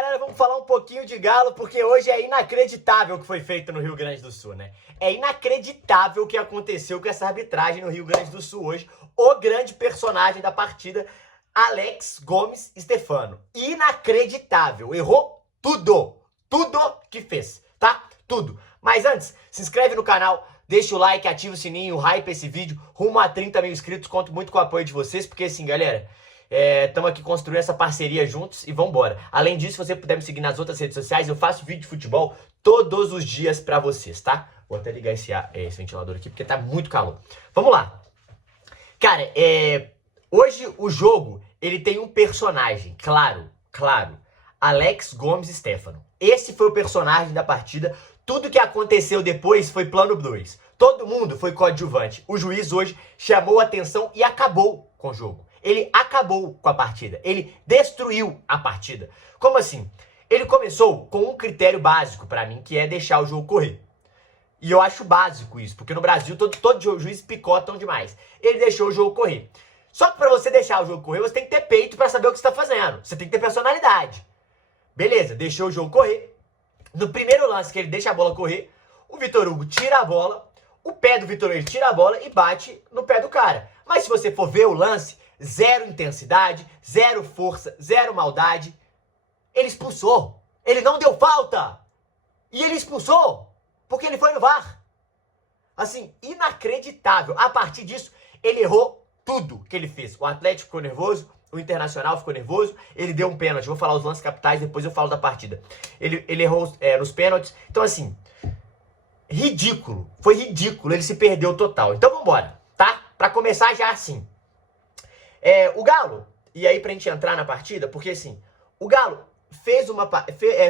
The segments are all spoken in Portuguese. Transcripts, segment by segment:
galera, vamos falar um pouquinho de Galo, porque hoje é inacreditável o que foi feito no Rio Grande do Sul, né? É inacreditável o que aconteceu com essa arbitragem no Rio Grande do Sul hoje. O grande personagem da partida, Alex Gomes Stefano. Inacreditável. Errou tudo. Tudo que fez, tá? Tudo. Mas antes, se inscreve no canal, deixa o like, ativa o sininho, hype esse vídeo. Rumo a 30 mil inscritos, conto muito com o apoio de vocês, porque assim, galera... Estamos aqui construindo essa parceria juntos e vambora. Além disso, se você puder me seguir nas outras redes sociais, eu faço vídeo de futebol todos os dias pra vocês, tá? Vou até ligar esse ventilador aqui porque tá muito calor. Vamos lá. Cara, hoje o jogo, ele tem um personagem, claro. Alex Gomes Stefano. Esse foi o personagem da partida. Tudo que aconteceu depois foi plano 2. Todo mundo foi coadjuvante. O juiz hoje chamou a atenção e acabou com o jogo. Ele acabou com a partida. Ele destruiu a partida. Como assim? Ele começou com um critério básico pra mim, que é deixar o jogo correr. E eu acho básico isso, porque no Brasil todo juiz picotam demais. Ele deixou o jogo correr. Só que pra você deixar o jogo correr, você tem que ter peito pra saber o que você tá fazendo. Você tem que ter personalidade. Beleza, deixou o jogo correr. No primeiro lance que ele deixa a bola correr, o Vitor Hugo tira a bola, o pé do Vitor Hugo ele tira a bola e bate no pé do cara. Mas se você for ver o lance, zero intensidade, zero força, zero maldade. Ele expulsou. Ele não deu falta. E ele expulsou porque ele foi no VAR. Assim, inacreditável. A partir disso, ele errou tudo que ele fez. O Atlético ficou nervoso, o Internacional ficou nervoso, ele deu um pênalti. Vou falar os lances capitais, depois eu falo da partida. Ele errou nos pênaltis. Então, assim, ridículo. Foi ridículo. Ele se perdeu total. Então, vambora, tá? Pra começar já assim. O Galo, e aí pra gente entrar na partida, porque assim, o Galo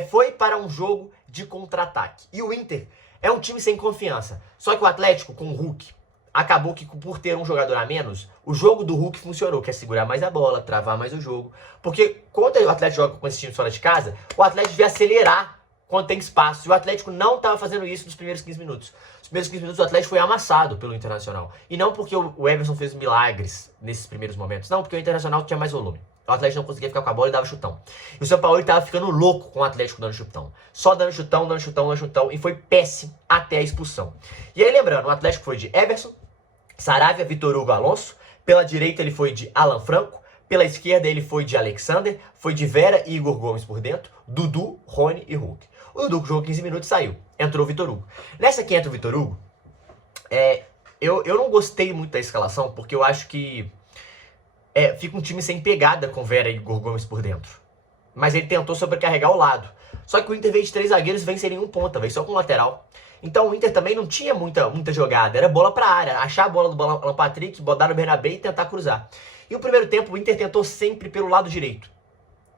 foi para um jogo de contra-ataque. E o Inter é um time sem confiança. Só que o Atlético, com o Hulk, acabou que por ter um jogador a menos, o jogo do Hulk funcionou, que é segurar mais a bola, travar mais o jogo. Porque quando o Atlético joga com esse time fora de casa, o Atlético devia acelerar quando tem espaço. E o Atlético não estava fazendo isso nos primeiros 15 minutos. Nos primeiros 15 minutos o Atlético foi amassado pelo Internacional. E não porque o Everson fez milagres nesses primeiros momentos. Não, porque o Internacional tinha mais volume. O Atlético não conseguia ficar com a bola e dava chutão. E o São Paulo estava ficando louco com o Atlético dando chutão. Só dando chutão, dando chutão, dando chutão. E foi péssimo até a expulsão. E aí lembrando, o Atlético foi de Everson, Saravia, Vitor Hugo, Alonso. Pela direita ele foi de Alan Franco. Pela esquerda ele foi de Alexander. Foi de Vera e Igor Gomes por dentro. Dudu, Rony e Hulk. O Dudu jogou 15 minutos e saiu. Entrou o Vitor Hugo. Nessa que entra o Vitor Hugo, eu não gostei muito da escalação, porque eu acho que fica um time sem pegada com Vera e Igor Gomes por dentro. Mas ele tentou sobrecarregar o lado. Só que o Inter veio de 3 zagueiros e vem sem nenhum ponta, veio só com lateral. Então o Inter também não tinha muita jogada. Era bola pra área. Achar a bola do Alan Patrick, botar no Bernabé e tentar cruzar. E o primeiro tempo o Inter tentou sempre pelo lado direito.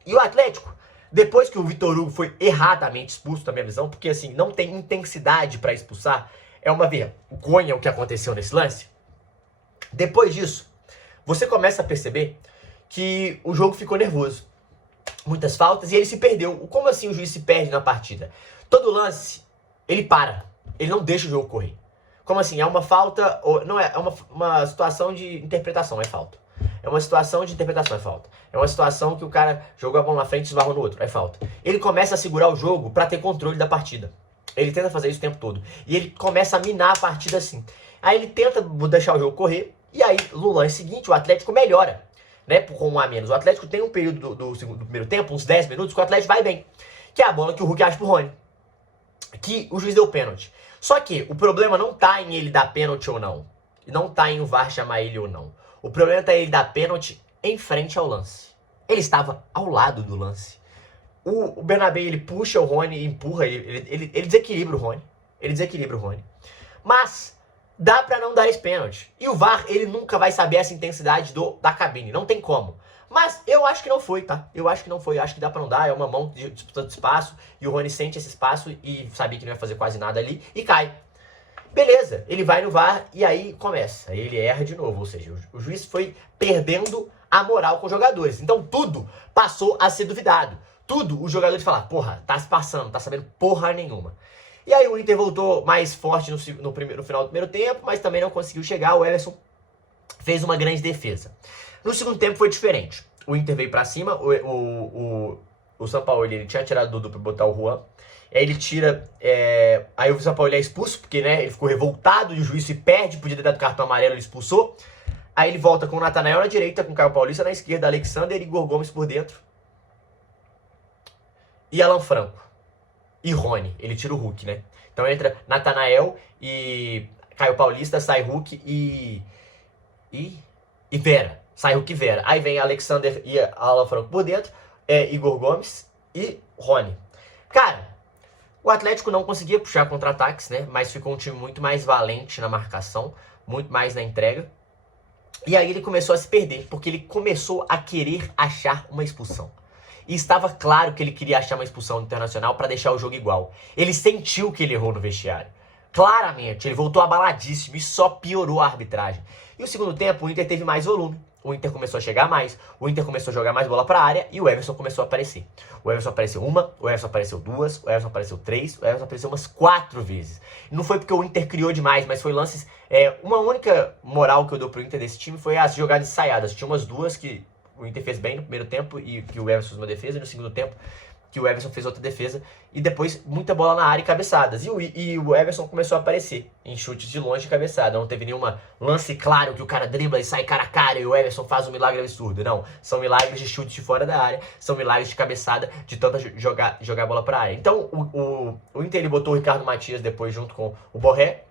E o Atlético, depois que o Vitor Hugo foi erradamente expulso, na minha visão, porque assim, não tem intensidade pra expulsar, é uma vergonha o que aconteceu nesse lance. Depois disso, você começa a perceber que o jogo ficou nervoso. Muitas faltas e ele se perdeu. Como assim o juiz se perde na partida? Todo lance, ele para. Ele não deixa o jogo correr. Como assim? É uma falta, não é uma situação de interpretação, é falta. É uma situação de interpretação, é falta. É uma situação que o cara jogou a bola na frente e esbarrou no outro, é falta. Ele começa a segurar o jogo pra ter controle da partida. Ele tenta fazer isso o tempo todo. E ele começa a minar a partida assim. Aí ele tenta deixar o jogo correr. E aí, no lance seguinte, o Atlético melhora, né? Com um a menos. O Atlético tem um período do primeiro tempo, uns 10 minutos, que o Atlético vai bem. Que é a bola que o Hulk acha pro Rony. Que o juiz deu pênalti. Só que o problema não tá em ele dar pênalti ou não. Não tá em o VAR chamar ele ou não. O problema tá em ele dar pênalti em frente ao lance. Ele estava ao lado do lance. O Bernabé, ele puxa o Rony e empurra, ele desequilibra o Rony. Ele desequilibra o Rony. Mas dá pra não dar esse pênalti. E o VAR, ele nunca vai saber essa intensidade da cabine. Não tem como. Mas eu acho que não foi, tá? Eu acho que não foi. Eu acho que dá pra não dar. É uma mão disputando espaço. E o Rony sente esse espaço e sabia que não ia fazer quase nada ali. E cai. Beleza. Ele vai no VAR e aí começa. Aí ele erra de novo. Ou seja, o juiz foi perdendo a moral com os jogadores. Então tudo passou a ser duvidado. Tudo os jogadores falaram, porra, tá se passando, tá sabendo porra nenhuma. E aí o Inter voltou mais forte no final do primeiro tempo, mas também não conseguiu chegar. O Everson fez uma grande defesa. No segundo tempo foi diferente. O Inter veio pra cima, o o Sampaoli, ele tinha tirado o Dudu pra botar o Juan. Aí ele tira, aí o Sampaoli é expulso, porque, né, ele ficou revoltado e o juiz se perde, podia ter dado cartão amarelo, ele expulsou. Aí ele volta com o Natanael na direita, com o Caio Paulista na esquerda, Alexander e Igor Gomes por dentro. E Alan Franco. E Rony, ele tira o Hulk, né? Então entra Natanael e Caio Paulista, sai Hulk e Vera. Sai Hulk e Vera. Aí vem Alexander e Alan Franco por dentro, Igor Gomes e Rony. Cara, o Atlético não conseguia puxar contra-ataques, né? Mas ficou um time muito mais valente na marcação, muito mais na entrega. E aí ele começou a se perder, porque ele começou a querer achar uma expulsão. E estava claro que ele queria achar uma expulsão no Internacional para deixar o jogo igual. Ele sentiu que ele errou no vestiário. Claramente, ele voltou abaladíssimo e só piorou a arbitragem. E o segundo tempo, o Inter teve mais volume. O Inter começou a chegar mais, o Inter começou a jogar mais bola para a área e o Everson começou a aparecer. O Everson apareceu uma, o Everson apareceu duas, o Everson apareceu três, o Everson apareceu umas 4 vezes. Não foi porque o Inter criou demais, mas foi lances... uma única moral que eu dou pro Inter desse time foi as jogadas ensaiadas. Tinha umas 2 que o Inter fez bem no primeiro tempo e que o Everson fez uma defesa, e no segundo tempo que o Everson fez outra defesa, e depois muita bola na área e cabeçadas. E o Everson começou a aparecer em chutes de longe e cabeçada. Não teve nenhuma lance claro que o cara dribla e sai cara a cara e o Everson faz um milagre absurdo. Não, são milagres de chutes de fora da área, são milagres de cabeçada, de tanta jogar a bola pra área. Então o Inter ele botou o Ricardo Matias depois junto com o Borré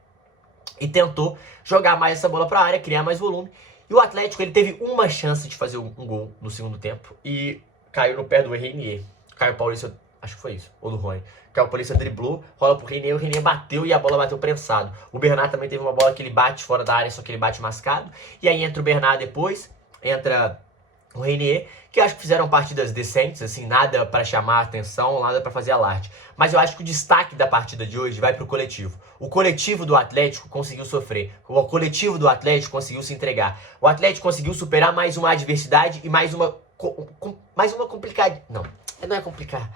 e tentou jogar mais essa bola pra área, criar mais volume. E o Atlético ele teve uma chance de fazer um gol no segundo tempo e caiu no pé do Renier. Caio Paulista, acho que foi isso, ou do Rony. Caio Paulista driblou, rola pro Renier, o Renier bateu e a bola bateu prensado. O Bernard também teve uma bola que ele bate fora da área, só que ele bate mascado. E aí entra o Bernard depois, entra o Renier, que eu acho que fizeram partidas decentes, assim, nada pra chamar a atenção, nada pra fazer alarde. Mas eu acho que o destaque da partida de hoje vai pro coletivo. O coletivo do Atlético conseguiu sofrer. O coletivo do Atlético conseguiu se entregar. O Atlético conseguiu superar mais uma adversidade e mais uma complicada... Não é complicar,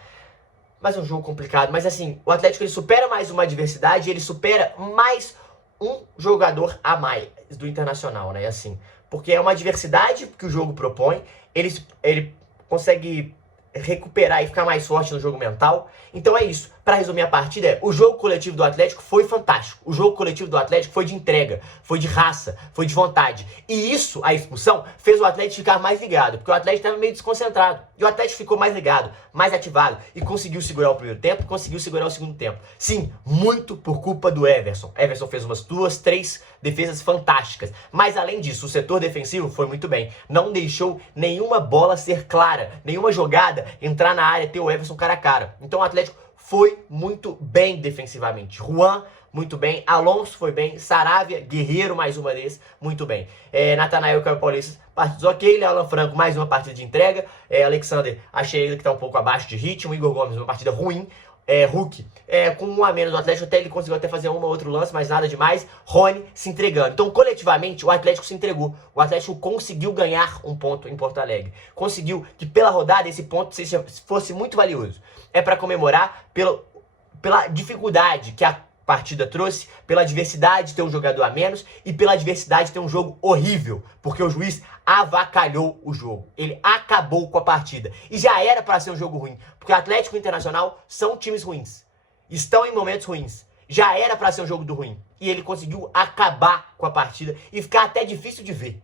mas é um jogo complicado. Mas assim, o Atlético ele supera mais uma adversidade e ele supera mais um jogador a mais do Internacional, né? Assim, porque é uma adversidade que o jogo propõe, ele consegue recuperar e ficar mais forte no jogo mental. Então é isso. Para resumir a partida, o jogo coletivo do Atlético foi fantástico. O jogo coletivo do Atlético foi de entrega, foi de raça, foi de vontade. E isso, a expulsão, fez o Atlético ficar mais ligado, porque o Atlético estava meio desconcentrado. E o Atlético ficou mais ligado, mais ativado e conseguiu segurar o primeiro tempo, conseguiu segurar o segundo tempo. Sim, muito por culpa do Everson. Everson fez umas 2, 3 defesas fantásticas. Mas além disso, o setor defensivo foi muito bem. Não deixou nenhuma bola ser clara, nenhuma jogada entrar na área e ter o Everson cara a cara. Então o Atlético foi muito bem defensivamente. Juan, muito bem. Alonso foi bem. Saravia, Guerreiro, mais uma vez, muito bem. Natanael e Caio Paulista, partidas ok. Alan Franco, mais uma partida de entrega. Alexander, achei ele que tá um pouco abaixo de ritmo. Igor Gomes, uma partida ruim. Hulk, com um a menos do Atlético, até ele conseguiu até fazer um ou outro lance, mas nada demais. Rony se entregando. Então, coletivamente, o Atlético se entregou. O Atlético conseguiu ganhar um ponto em Porto Alegre. Conseguiu que pela rodada esse ponto fosse muito valioso. É para comemorar pela dificuldade que a partida trouxe, pela adversidade de ter um jogador a menos e pela adversidade de ter um jogo horrível, porque o juiz avacalhou o jogo. Ele acabou com a partida. E já era para ser um jogo ruim, porque o Atlético e o Internacional são times ruins. Estão em momentos ruins. Já era para ser um jogo do ruim. E ele conseguiu acabar com a partida e ficar até difícil de ver.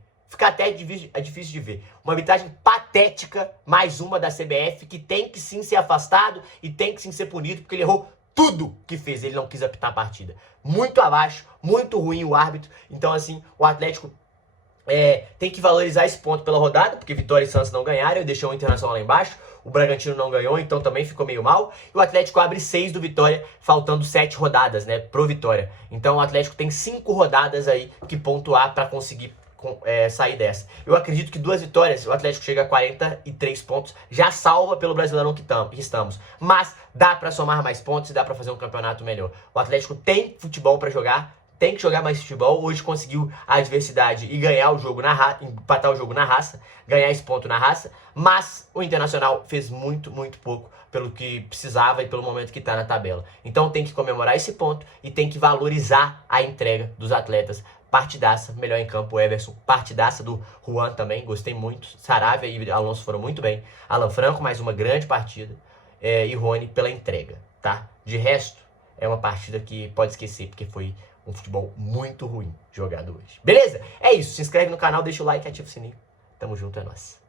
Difícil de ver. Uma arbitragem patética, mais uma da CBF, que tem que sim ser afastado e tem que sim ser punido, porque ele errou tudo que fez. Ele não quis apitar a partida. Muito abaixo, muito ruim o árbitro. Então, assim, o Atlético tem que valorizar esse ponto pela rodada, porque Vitória e Santos não ganharam e deixou o Internacional lá embaixo. O Bragantino não ganhou, então também ficou meio mal. E o Atlético abre 6 do Vitória, faltando 7 rodadas, né, pro Vitória. Então o Atlético tem 5 rodadas aí que pontuar para conseguir sair dessa. Eu acredito que 2 vitórias, o Atlético chega a 43 pontos, já salva pelo Brasileirão que estamos. Mas dá para somar mais pontos e dá para fazer um campeonato melhor. O Atlético tem futebol para jogar, tem que jogar mais futebol. Hoje conseguiu a adversidade e ganhar o jogo na raça, empatar o jogo na raça, ganhar esse ponto na raça, mas o Internacional fez muito, muito pouco pelo que precisava e pelo momento que está na tabela. Então tem que comemorar esse ponto e tem que valorizar a entrega dos atletas partidaça, melhor em campo, Everson, partidaça do Juan também, gostei muito, Saravia e Alonso foram muito bem, Alan Franco, mais uma grande partida, e Rony pela entrega, tá? De resto, é uma partida que pode esquecer, porque foi um futebol muito ruim jogado hoje. Beleza? É isso, se inscreve no canal, deixa o like e ativa o sininho. Tamo junto, é nóis.